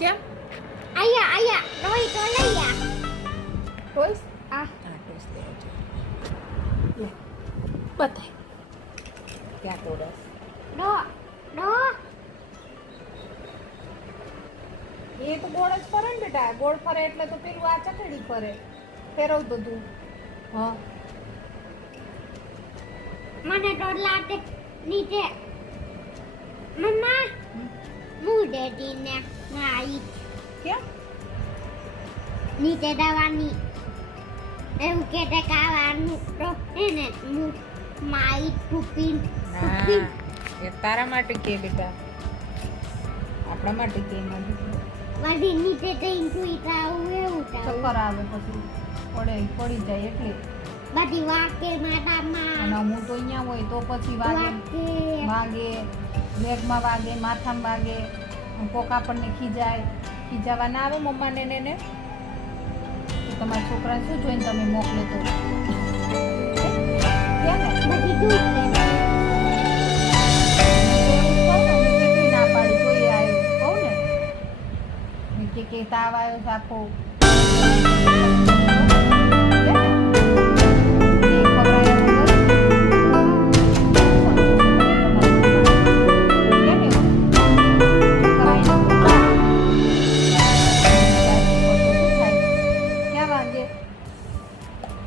क्या आया आया टॉय तो लिया टॉयस आ टॉयस ले आओ ले बताए क्या तोड़स डो डो એ તો ગોળ જ ફરે ને બેટા ગોળ ફરે એટલે તો પેલું આ ચકડી ફરે ફેરવતો તું હા મને તો લાગે નીચે મમ્મા હું ડેડી ને નાઈ કેમ નીચે દવાની એવું કે ખાવાનું તો એને હું માઈ ટુપીન ના એ તારા માટે કે બેટા આપણા માટે કે માટે વળી નીચે જઈને સુઈ જાઉં એવું ચક્કર આવે પછી પડી જાય એટલે બધી વાકે માથામાં અને હું તો અહીંયા હોય તો પછી વાગે લેગમાં વાગે માથામાં વાગે કોક આપણને ખીજાવા ના આવે મમ્માને ને તો તમારા છોકરાને શું જોઈને તમે મોકલો તો બધી દૂધ કેટલી ના પાડી તો એ આવ્યો કહું ને કે તાવ આવ્યો સાખો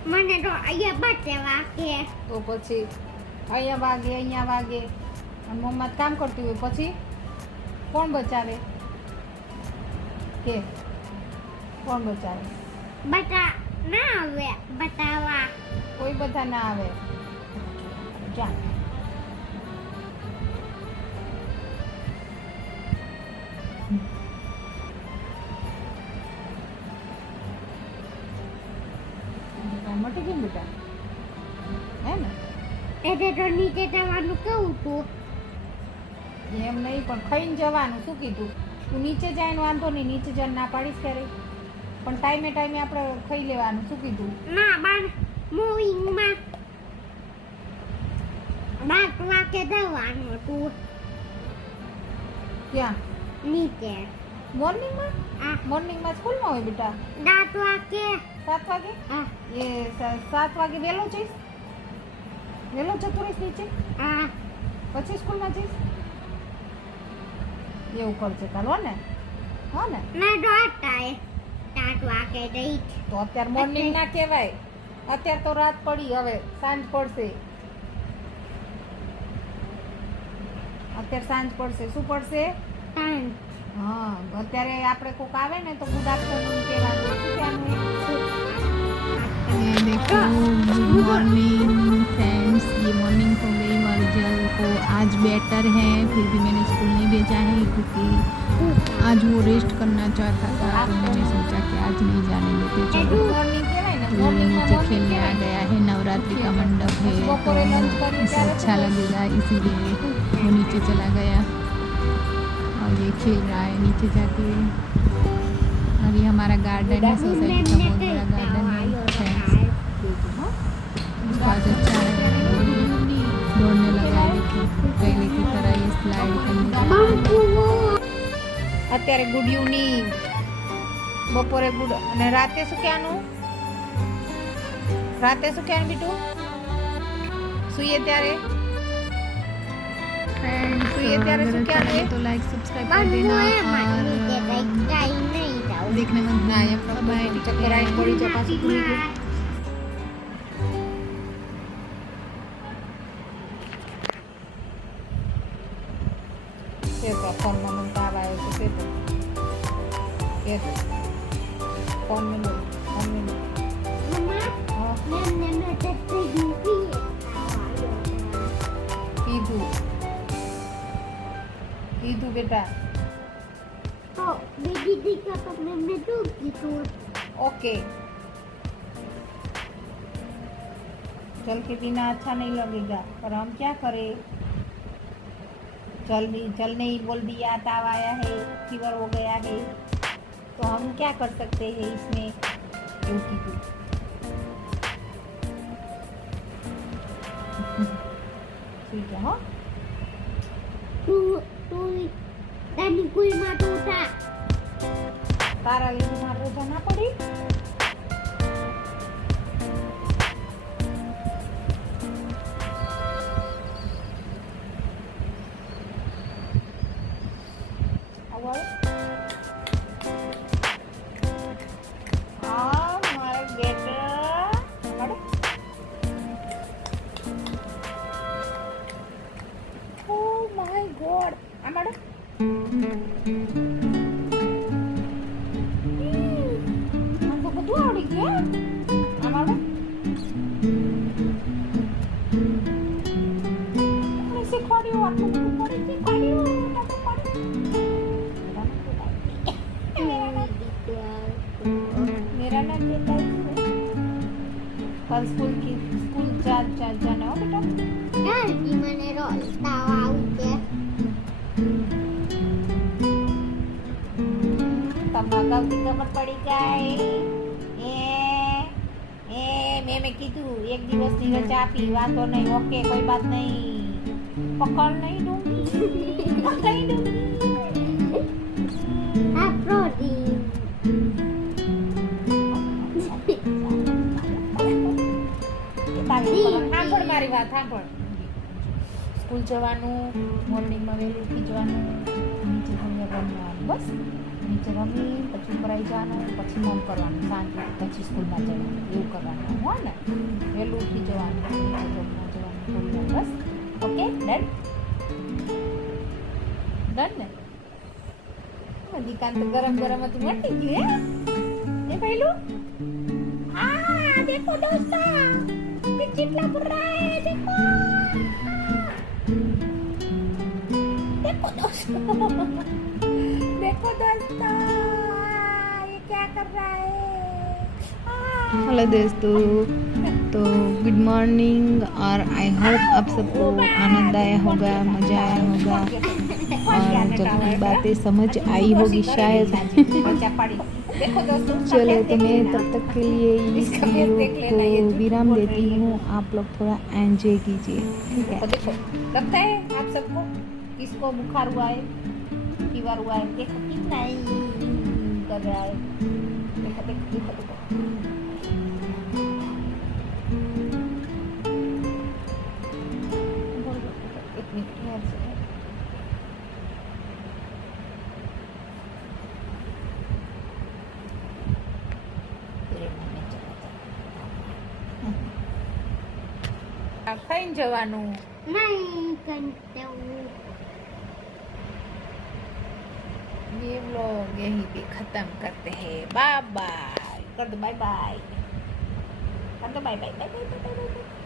મને તો અહીંયા બચે વાકે તો પછી અહીંયા વાગે અને મમ્મા કામ કરતી હોય પછી કોણ બચાવે કે કોણ બચાવે બટા ના આવે બતાવા કોઈ બધા ના આવે જા મટી ગયું બેટા હે ને એટલે તો નીચે જવાનું કેવું તું એમ નહીં પણ ખાઈને જવાનું શું કીધું તું નીચે જાય વાંધો નહીં નીચે જઈને ના પાડીશ ક્યારે પણ ટાઈમે આપણે ખાઈ લેવાનું શું કીધું ના બાર મૂવિંગમાં 8 વાગે જવાનું તું ક્યાં નીચે મોર્નિંગમાં આ મોર્નિંગમાં સ્કૂલમાં હોય બેટા 8 વાગે 7 વાગે આ એ 7 વાગે વહેલો જઈશ વહેલો જતો રહીશ નીચે આ પછી સ્કૂલમાં જઈશ એવું કરશે કાલ હો ને ના ડોટાય 8 વાગે જઈ તો અત્યારે મોર્નિંગ ના કહેવાય અત્યારે તો રાત પડી હવે સાંજ પડશે અત્યારે સાંજ પડશે શું પડશે હા અત્યારે આપણે કોક આવે ને તો ગુડ આફ્ટરનૂન કહેવાનું શું કહેવાનું ये देखो गुड मॉर्निंग फ्रेंड्स ये मॉर्निंग हो गई मर्जल को आज बेटर है फिर भी मैंने स्कूल नहीं भेजा है क्योंकि आज वो रेस्ट करना चाहता था तो मैंने सोचा कि आज नहीं जाने देते चलो तो ये नीचे खेलने आ गया है नवरात्रि का मंडप है तो इसे अच्छा लगेगा इसीलिए वो नीचे चला गया और ये खेल रहा है नीचे जाके और ये हमारा गार्डन है सोसाइटी का बहुत बड़ा गार्डन है फ्रेंड्स बहुत अच्छा है दौड़ने लगा है देखिए पहले की तरह ये स्लाइड करने लगा અત્યારે ગુડ ઇવનિંગ બપોરે ગુડ અને રાતે શું કહેવાનું બીટુ સુઈએ ત્યારે ફ્રેન્ડ સુઈએ ત્યારે શું કહેવાનું તો લાઈક સબસ્ક્રાઇબ कर देना और देखने मत ना आए बाय चक्कर आई पड़ी चपासी पूरी तो फोन में मन ताव आयो छे के फोन में लो મમ્મા हाँ મેમને તે દીધી कीधु बेटा તો બીજી દીકરા તો મેમને શું કીધું ओके जल के बिना अच्छा नहीं लगेगा पर हम क्या करें जल नहीं बोल दिया ताव आया है फीवर हो गया है तो हम क्या कर सकते हैं इसमें ठीक है हाँ તું તની કોઈ માં તો ઉઠા તારા લીધે મારે રજા ના પડી. આવું આવે મારે બેટા અમારે ઓ માય ગોડ અમારે મને તો બધું આવડી ગયું અમારે શીખવાડ્યું આટલું બધું પડે શીખવાડ્યું मेरा नाम बेटा कल स्कूल जाना हो बेटा यार की मैंने रोता आउटे તમારા ગાવથી ખબર પડી ગઈ મેં કીધું એક દિવસની રજા આપી વાંધો નહીં ઓકે કોઈ બાત નહીં પકડ નહીં ડુંગી પકડ ડુંગી આ પ્રોટીન સાંભળ મારી વાત સાંભળ સ્કૂલ જવાનું મોર્નિંગમાં વહેલું ઉઠી જવાનું નીચે રમવાનું બસ નીચે રમી પછી ઉપર આવી જવાનું પછી મોમ કરવાનું શાંતિ પછી સ્કૂલમાં જવાનું એવું કરવાનું હો ને વહેલું ઉઠી જવાનું નીચે રમવા જવાનું સ્કૂલમાં બસ ઓકે ડન ડન ને દીકાન તો ગરમ ગરમ હતું મટી ગયું હે પહેલું આ દેખો દોસ્તા ये चिटला बुर रहा है देखो देखो दोस्तों देखो दोस्तों ये क्या कर रहा है हेलो दोस्तों तो गुड मॉर्निंग और आई होप आप सबको आनंद आया होगा मज़ा आया होगा और जब भी बातें समझ आई होगी शायद चलो तो मैं तब तक के लिए इस वीडियो को विराम देती हूँ आप लोग थोड़ा एंजॉय कीजिए ठीक है देखो लगता है आप सबको किसको बुखार हुआ है फीवर हुआ है देखो कितना ही कर रहा है देखो देखो देखो देखो एक मिनट यार से ખાઈને જવાનું नहीं करते हूँ ये व्लॉग यहीं पे खत्म करते हैं बाय बाय कर दो बाय बाय कर दो bye bye bye bye bye bye